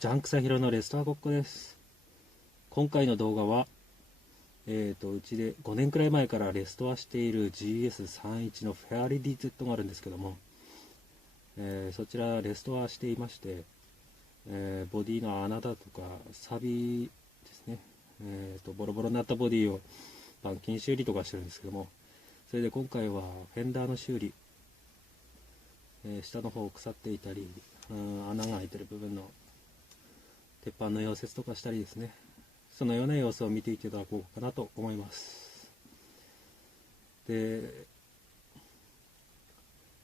ジャンクサヒロのレストアごっこです。今回の動画は、うちで5年くらい前からレストアしている GS31 のフェアリディ Z があるんですけども、そちらレストアしていまして、ボディの穴だとかサビですね、ボロボロになったボディを板金修理とかしてるんですけども、それで今回はフェンダーの修理、下の方腐っていたり、穴が開いてる部分の鉄板の溶接とかしたりですね、そのような様子を見ていただこうかなと思います。で、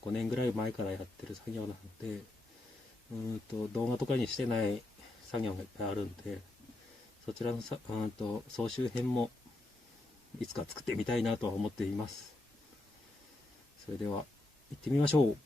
5年ぐらい前からやってる作業なので、動画とかにしてない作業がいっぱいあるんで、そちらの総集編もいつか作ってみたいなとは思っています。それでは行ってみましょう。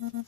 うん。